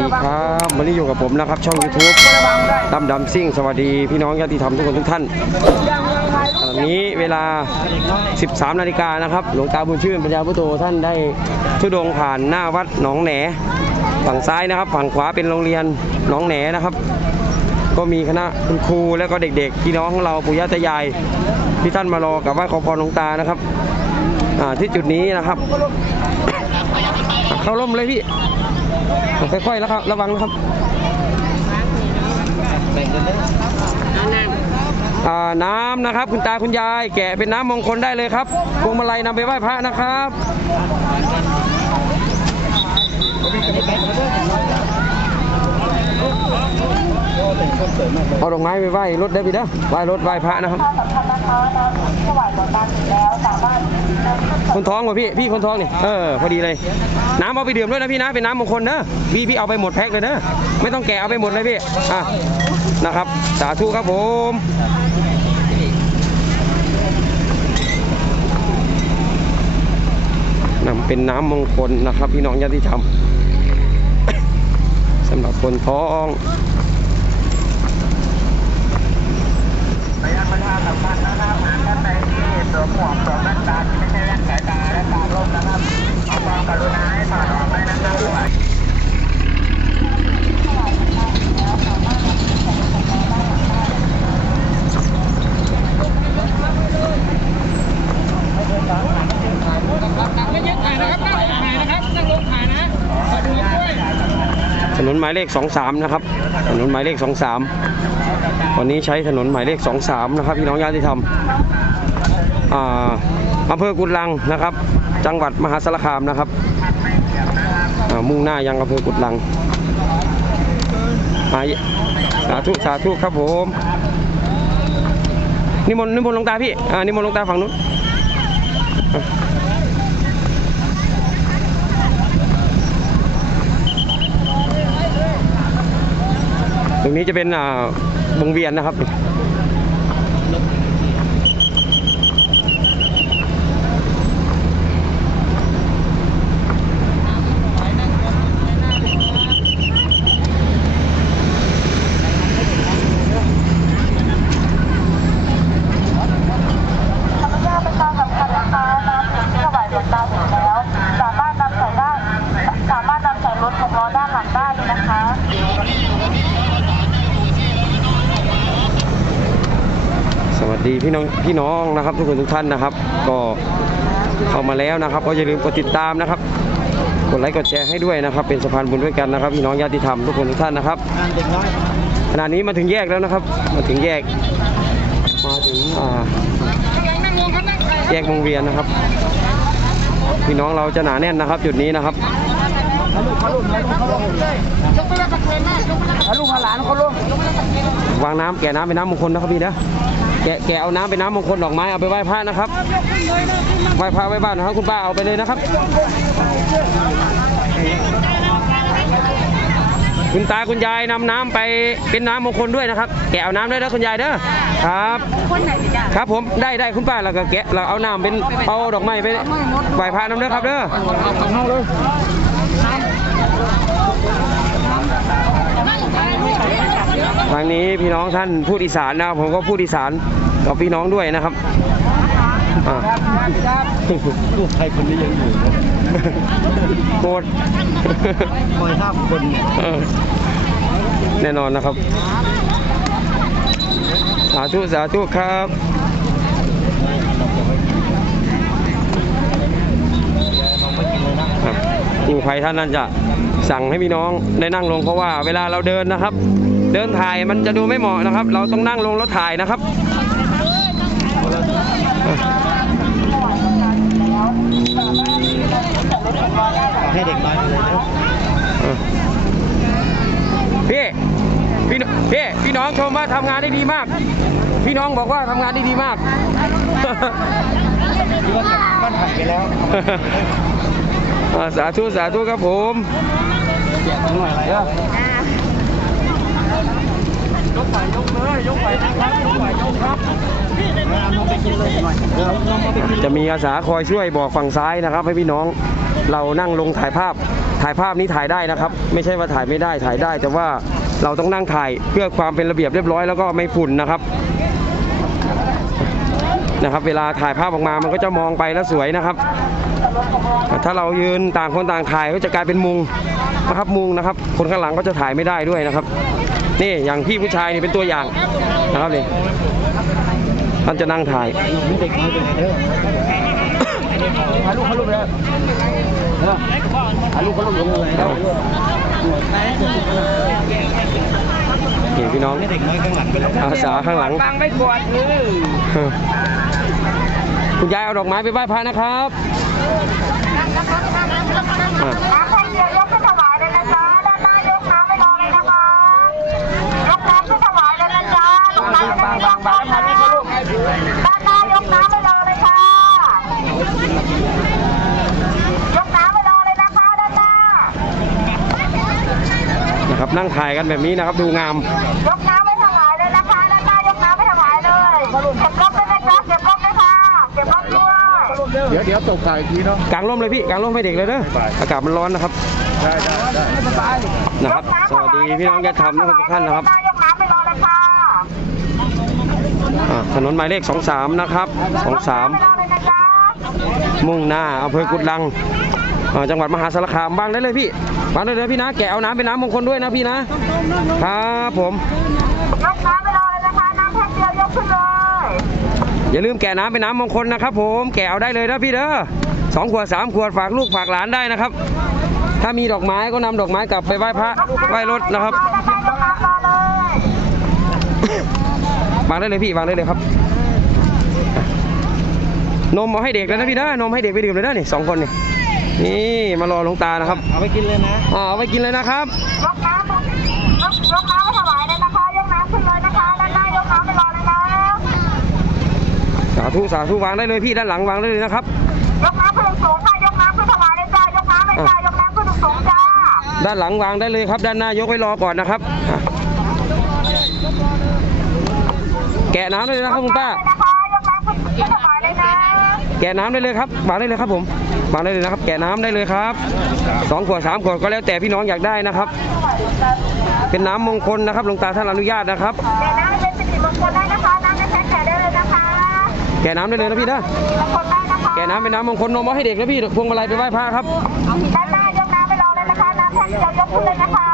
ดีครับวันนี้อยู่กับผมนะครับ ช่อง YouTube ดำดำซิ่ง สวัสดีพี่น้องญาติธรรมทุกคนทุกท่านตอนนี้เวลา 13 นาฬิกานะครับ หลวงตาบุญชื่นปัญญาพุทโธท่านได้ทุดงผ่านหน้าวัดหนองแหน ฝั่งซ้ายนะครับ ฝั่งขวาเป็นโรงเรียนหนองแหนนะครับ ก็มีคณะคุณครูแล้วก็เด็กๆ พี่น้องของเราปู่ย่าตายายที่ท่านมารอกับไหว้ขอพรหลวงตานะครับที่จุดนี้นะครับ เข้าร่มเลยพี่ ค่อยๆแล้วครับ ระวังนะครับอ่าน้ำนะครับ คุณตาคุณยาย แกะเป็นน้ำมงคลได้เลยครับพวงมาลัยนำไปไหว้พระนะครับ เอาดอกไม้ไปไหว้รถได้พี่เด้อไหว้รถไหว้พระนะครับคนท้องวะพี่พี่คนท้องนี่เออพอดีเลย น้ำเอาไปดื่มด้วยนะพี่นะเป็นน้ำมงคลเนอะพี่พี่เอาไปหมดแพ็คเลยเนอะไม่ต้องแกะเอาไปหมดเลยพี่อะนะครับ สาธุครับผมนำเป็นน้ำมงคลนะครับ พี่น้องญาติธรรมสำหรับคนท้อง ระยะประชานสัมพันธ์นะครับหากท่านใดที่สวมหมวกสวมแว่นตาที่ไม่ใช่แว่นสายตาและตาล่มนะครับขอความกรุณาให้ถอดออกด้วยนะครับ ถ นหมายเลข 23 นะครับ ถนนหมายเลข 23 วันนี้ใช้ถนนหมายเลข 23 นะครับพี่น้องญาติธรรมอ่าอำเภอกุดลังนะครับ จังหวัดมหาสารคามนะครับอ่ามุ่งหน้ายังอำเภอกุดลังสาธุสาธุครับผมนิมนต์นิมนต์ลงตาพี่อ่านิมนต์ลงตาฝั่งนู้นอะ ตรง นี้จะเป็นอ่าวงเวียนนะครับ ธรรมชาติประชาสัมพันธ์นะคะน้ำถึงที่ถวายหลวงตาถึงแล้ว สามารถนำใส่ได้สามารถนำใส่รถหกล้อด้านหลังได้เลยนะคะ สวัส ดีพี่น้องพี่น้องนะครับ ทุกคนทุกท่านนะครับ ก็เข้ามาแล้วนะครับ ก็อย่าลืมกดติดตามนะครับกดไลค์กดแชร์ให้ด้วยนะครับ เป็นสะพานบุญด้วยกันนะครับพี่น้องญาติธรรมทุกคนทุกท่านนะครับขณะนี้มาถึงแยกแล้วนะครับ มาถึงแยกมาถึงแยกวงเวียนนะครับ พี่น้องเราจะหนาแน่นนะครับ จุดนี้นะครับลูกหลานเขาลูกวางน้ำแกะน้ำเป็นน้ำมงคลนะครับพี่นะ แกะแกะเอาน้ำเป็นน้ำมงคลดอกไม้เอาไปไหว้พระนะครับไหว้พระไหว้บ้านนะครับคุณป้าเอาไปเลยนะครับ คุณตาคุณยายนำน้ำไปเป็นน้ำมงคลด้วยนะครับ แกะเอาน้ำได้แล้วคุณยายเด้อครับ คนไหนสิจ้าครับผมได้ได้คุณป้าเราก็แกะเราเอาน้ำเป็นเอาดอกไม้ไปไหว้พระน้ำเด้อครับเด้อ ทางนี้พี่น้องท่านพูดอีสานนะครับผมก็พูดอีสานกับพี่น้องด้วยนะครับอ่าลูกใครคนนี้ยังอยู่โกรธคอยท่าคนแน่นอนนะครับ สาธุ สาธุครับครับกู้ภัยท่านนั้นจะสั่งให้พี่น้องได้นั่งลงเพราะว่าเวลาเราเดินนะครับ เดินถ่ายมันจะดูไม่เหมาะนะครับ เราต้องนั่งลงแล้วถ่ายนะครับให้เด็กน้อยเลยนะเออพี่พี่นพี่พี่น้องชมว่าทำงานได้ดีมาก พี่น้องบอกว่าทำงานได้ดีมากที่ว่าบ้านผ่านไปแล้วอ่าสาธุสาธุครับผมแจกหน่อยอะไรอะ ยกไปยกเลยยกไปนะครับยกไปยกครับเอาไปกินเลยหน่อยจะมีอาสาคอยช่วยบอกฝั่งซ้ายนะครับ ให้พี่น้องเรานั่งลงถ่ายภาพถ่ายภาพนี้ถ่ายได้นะครับ ไม่ใช่ว่าถ่ายไม่ได้ถ่ายได้ แต่ว่าเราต้องนั่งถ่ายเพื่อความเป็นระเบียบเรียบร้อยแล้วก็ไม่ฝุ่นนะครับนะครับ เวลาถ่ายภาพออกมามันก็จะมองไปแล้วสวยนะครับ ถ้าเรายืนต่างคนต่างถ่ายก็จะกลายเป็นมุงนะครับมุงนะครับ คนข้างหลังก็จะถ่ายไม่ได้ด้วยนะครับ นี่อย่างพี่ผู้ชายนี่เป็นตัวอย่างนะครับนี่ท่านจะนั่งถ่ายถ่ายรูปเขารูปเลยถ่ายรูปเขารูปลงเลยเด้อนี่พี่น้องอาสาข้างหลังฟังไม่กวดเลยคุณยายเอาดอกไม้ไปไหว้พระนะครับอะ น้ำแท่งเดียวยกขึ้นถวายเลยนะจ๊ะด้านหน้ายกน้ำไม่รอเลยนะคะ ยกน้ำขึ้นถวายเลยนะจ๊ะตรงนั้นจะมียกน้ำนะด้านหน้ายกน้ำไม่รอเลยค่ะ ยกน้ำไม่รอเลยนะคะด้านหน้า นะครับนั่งถ่ายกันแบบนี้นะครับ ดูงาม ยกน้ำไม่ถวายเลยนะคะด้านหน้ายกน้ำไม่ถวายเลยเก็บรถด้วยนะจ๊ะเก็บรถด้วยค่ะเก็บรถด้วยเดี๋ยวเดี๋ยวตกถ่ายอีกทีเนาะ กางร่มเลยพี่ กางร่มให้เด็กเลยเด้ออากาศมันร้อนนะครับ ได้ได้ได้นะครับ สวัสดีพี่น้องญาติธรรมทุกท่านนะครับด้ยกน้ำไม่รอเลยค่ะอะถนนหมายเลข 23 นะครับไม่รอเลยนะจ๊ะ23 มุ่งหน้าอำเภอกุดลังอ่า จังหวัดมหาสารคามบ้างได้เลยพี่บ้างได้เลยพี่นะ แกะเอาน้ำเป็นน้ำมงคลด้วยนะพี่นะครับผมยกน้ำไม่รอเลยนะคะน้ำแพ็คเดียวยกขึ้นเลยอย่าลืมแกะน้ำเป็นน้ำมงคลนะครับ ผมแกะเอาได้เลยนะพี่เด้อสองขวดสามขวดฝากลูกฝากหลานได้นะครับ ถ้ามีดอกไม้ก็นำดอกไม้กลับไปไหว้พระไหว้รถนะครับยกน้ำรอเลยวางได้เลยพี่วางได้เลยครับนมเอาให้เด็กแล้วนะพี่นะนมให้เด็กไปดื่มเลยนะนี่สองคนนี่ นี่มารอหลวงตานะครับเอาไปกินเลยนะอ่าเอาไปกินเลยนะครับยกน้ำยกยกน้ำไม่ถวายเลยนะคะยกน้ำขึ้นเลยนะคะด้านหน้ายกน้ำไม่รอเลยนะสาธุสาธุวางได้เลยพี่ด้านหลังวางได้เลยนะครับยกน้ำขึ้นสูงค่ะยกน้ำขึ้นถวายเลยจ้ายกน้ำเลยจ้ายกน้ำขึ้นสูงจ้าด้านหลังวางได้เลยครับ ด้านหน้ายกไว้รอก่อนนะครับอะแกะน้ำได้เลยนะครับคุณป้าเลยนะคะยกน้ำขึ้นขึ้นถวายเลยนะแกะน้ำได้เลยครับวางได้เลยครับผม วางได้เลยนะครับ แกะน้ำได้เลยครับสองขวดสามขวดก็แล้วแต่พี่น้องอยากได้นะครับ เป็นน้ำมงคลนะครับหลวงตาท่านอนุญาตนะครับแก่น้ำเป็นสิริมงคลได้นะคะน้ำในแพ็คแก่ได้เลยนะคะแกะน้ำได้เลยนะพี่นะสิริมงคลได้นะคะแกะน้ำเป็นน้ำมงคลนมเอาให้เด็กนะพี่พวงมาลัยไปไหว้พระครับด้านหน้ายกน้ำไปรอเลยนะคะน้ำแพ็คเดียวยกขึ้นเลยนะคะ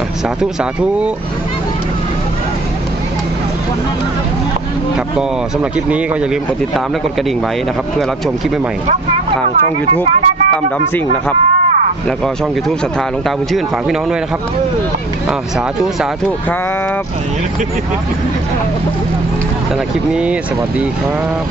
อะสาธุสาธุ ครับก็สำหรับคลิปนี้ก็อย่าลืมกดติดตามและกดกระดิ่งไว้นะครับเพื่อรับชมคลิปใหม่ๆทางช่อง YouTube ตั้มดัมซิ่งนะครับแล้วก็ช่อง YouTube ศรัทธาหลวงตาบุญชื่นฝากพี่น้องด้วยนะครับอ่าสาธุสาธุครับสำหรับคลิปนี้สวัสดีครับ